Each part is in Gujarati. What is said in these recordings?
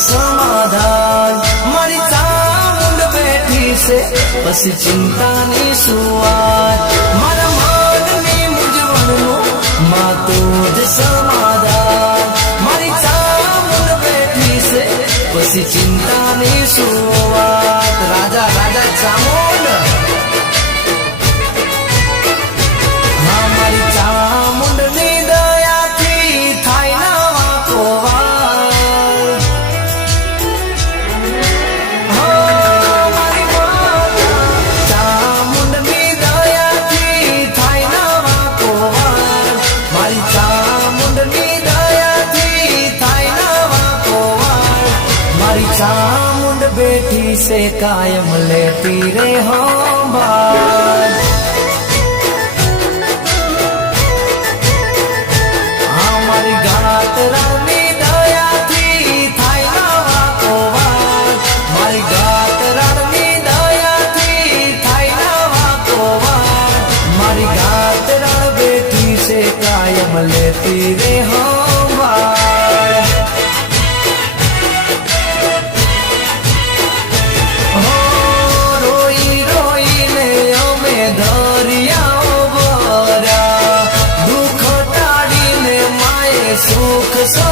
સમાધાન મારી ચામુંડ બેઠી છે પછી ચિંતાની સુવાત મારા મનની મૂંઝવણનું તો જ સમાધાન મારી ચામુંડ બેઠી છે પછી ચિંતાની સુવાત રાજા રાજા ચામુંડ મારી ચામુંડ બેઠી છે કાયમ લેતી રે હોંભાળ અમારી ગાત રાની દયાથી થાય નવા કોવાલ મારી ગાત રાની દયાથી થાય નવા કોવાલ મારી ગાત રણ બેઠી છે કાયમ લેતી રે હોંભાળ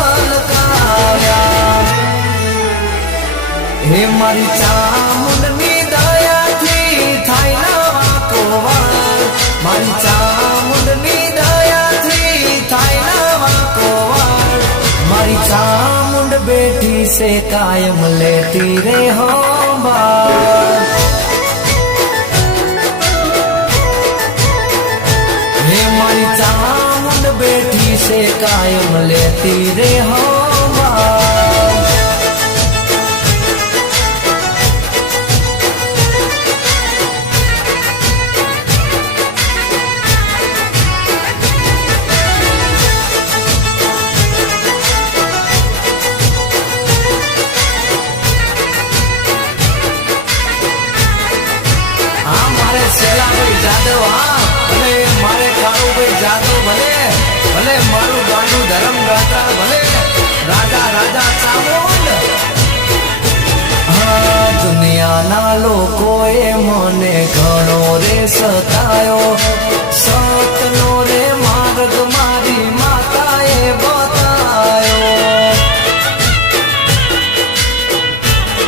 સુખ સલકાવ્યા હે મારી ચામુંડની દયાથી થાય નવા કોવાલ મારી ચામુંડની દયાથી થાય નવા કોવાલ મારી ચામુંડ બેઠી છે કાયમ લેતી રે હોંભાળ હે મારી ચામુંડ બેઠી છે કાયમ લેતી રે હોંભાળ હા મારે ભલે મારું ગાંડું ધરમ ગાતા, ભલે રાજા રાજા ચામુંડ હા, દુનિયાના લોકોએ મને ઘણો રે સતાયો